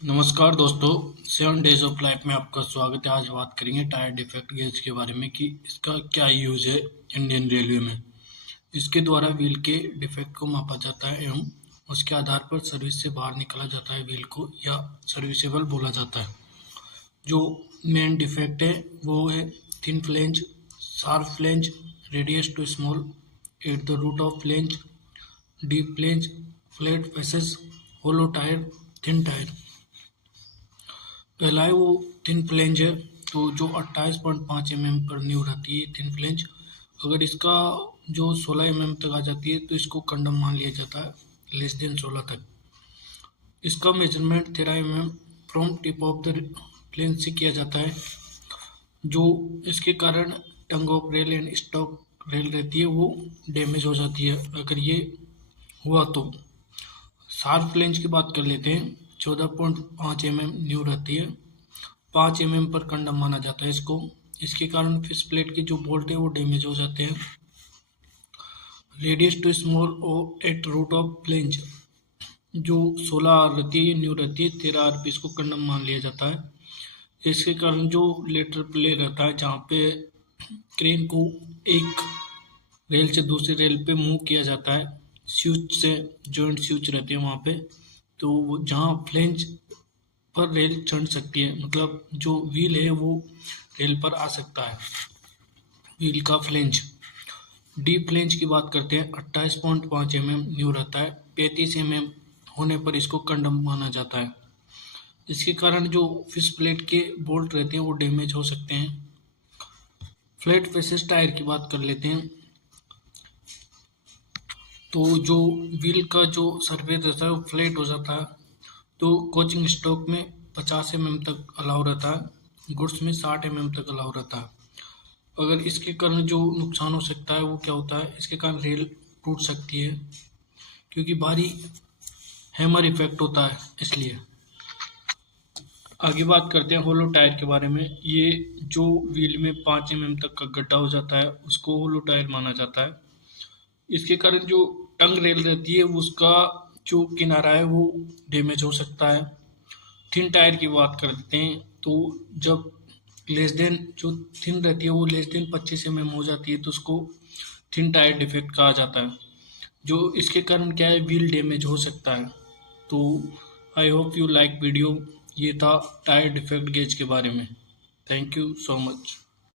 नमस्कार दोस्तों, 7 days of life में आपका स्वागत है। आज बात करेंगे टायर डिफेक्ट गेज के बारे में कि इसका क्या यूज है इंडियन रेलवे में। इसके द्वारा व्हील के डिफेक्ट को मापा जाता है एवं उसके आधार पर सर्विस से बाहर निकाला जाता है व्हील को, या सर्विसेबल बोला जाता है। जो मेन डिफेक्ट है वो है thin flange, sharp flange, radius too small at the root of flange, deep flange, flat faces, hollow tyre, thin tyre. पहला है वो थिन फ्लेंज है, तो जो 28.5 mm पर न्यू रहती है थिन फ्लेंज। अगर इसका जो 16 mm तक आ जाती है तो इसको कंडम मान लिया जाता है, लेस देन 16 तक। इसका measurement 13 mm from tip of the flange से किया जाता है। जो इसके कारण tongue of rail and stock rail रहती है वो डैमेज हो जाती है अगर ये हुआ तो। शार्प फ्लेंज की बात कर लेते हैं। 14.5 mm न्यू रहती है, 5 mm पर कंडम माना जाता है इसको। इसके कारण फिश प्लेट के जो बोल्ट है वो डैमेज हो जाते हैं। रेडियस टू स्मॉल और एट रूट ऑफ फ्लेंज, जो 16 आर रहती है न्यू रहती है, 13 आर पे इसको कंडम मान लिया जाता है। इसके कारण जो लेटर प्ले रहता है जहाँ पे क्रेन को एक रेल से दूसरी रेल पे मूव किया जाता है, स्विच से जॉइंट स्विच रहते हैं वहाँ पे, तो जहाँ फ्लेंज पर रेल चढ़ सकती है, मतलब जो व्हील है वो रेल पर आ सकता है, व्हील का फ्लेंज। डीप फ्लेंज की बात करते हैं। 28.5 mm न्यू रहता है, 35 mm होने पर इसको कंडम माना जाता है। इसके कारण जो फिश प्लेट के बोल्ट रहते हैं वो डैमेज हो सकते हैं। फ्लैट फेसेस टायर की बात कर लेते हैं। तो जो व्हील का जो सरफेस रहता है वो फ्लैट हो जाता है, तो कोचिंग स्टॉक में 50 mm तक अलाउ रहता है, गुड्स में 60 mm तक अलाउ रहता है। अगर इसके कारण जो नुकसान हो सकता है वो क्या होता है, इसके कारण रेल टूट सकती है क्योंकि भारी हैमर इफेक्ट होता है, इसलिए। आगे बात करते हैं होलो टायर के बारे में। ये जो व्हील में 5 mm तक का गड्ढा हो जाता है उसको होलो टायर माना जाता है। इसके कारण जो टंग रेल रहती है उसका जो किनारा है वो डैमेज हो सकता है। थिन टायर की बात करते हैं, तो जब लेस देन जो थिन रहती है वो लेस देन 25 mm हो जाती है तो उसको थिन टायर डिफेक्ट कहा जाता है। जो इसके कारण क्या है, व्हील डैमेज हो सकता है। तो I hope you like video. ये था टायर डिफेक्ट गेज के बारे में। Thank you so much.